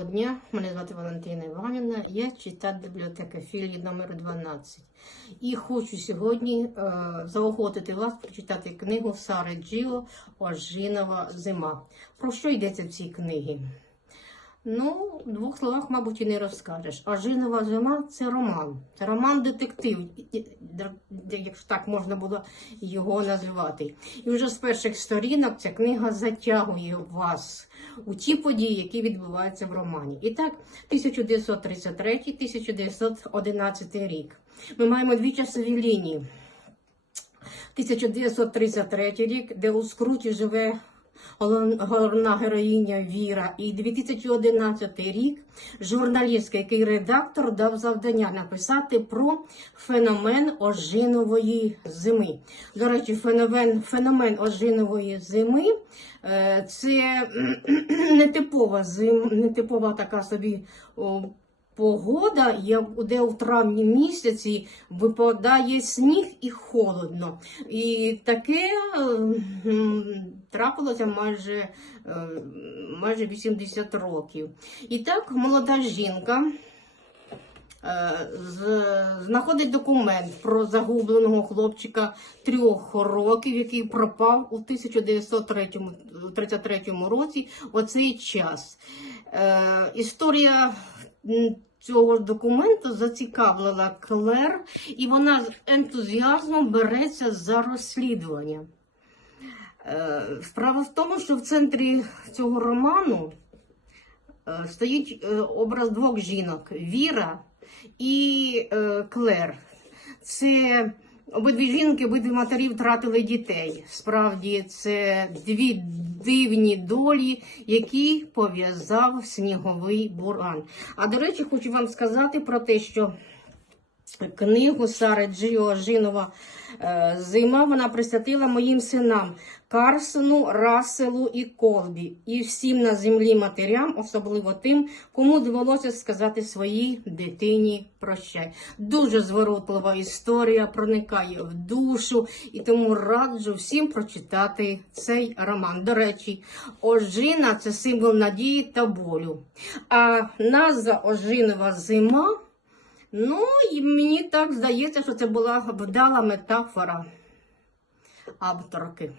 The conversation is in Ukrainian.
Доброго дня, мене звати Валентина Іванівна, я читатель бібліотеки філії номер 12 І хочу сьогодні е, заохотити вас прочитати книгу Сари Джіо Ожинова Зима. Про що йдеться в цій книгі? Ну, в двох словах, мабуть, і не розкажеш. Ожинова зима це роман. Це роман детектив, і- і- де- якщо так можна було його назвати. І вже з перших сторінок ця книга затягує вас у ті події, які відбуваються в романі. І так, 1933-1911 рік. Ми маємо дві часові лінії. 1933 рік, де у скруті живе головна героїня Віра, і 2011 рік журналіст, який редактор дав завдання написати про феномен ожинової зими. До речі, феномен, феномен ожинової зими е, це нетипова зим, нетипова така собі. Погода, де в травні місяці випадає сніг і холодно. І таке е, трапилося майже, е, майже 80 років. І так молода жінка е, знаходить документ про загубленого хлопчика трьох років, який пропав у 1933 році у цей час. Е, історія цього документу зацікавила Клер, і вона з ентузіазмом береться за розслідування. Е, Справа в тому, що в центрі цього роману е, стоїть е, образ двох жінок: Віра і Клер. Це обидві жінки, обидві матері втратили дітей. Справді, це дві дивні долі, які пов'язав сніговий буран. А до речі, хочу вам сказати про те, що книгу Сари Джіо Жинова е, Зима вона присвятила моїм синам Карсону, Расселу і Колбі, і всім на землі матерям, особливо тим, кому довелося сказати своїй дитині прощай. Дуже зворутлива історія, проникає в душу, і тому раджу всім прочитати цей роман. До речі, ожина це символ надії та болю. А назва Ожинова зима. Ну, і мені так здається, що це була вдала метафора авторки.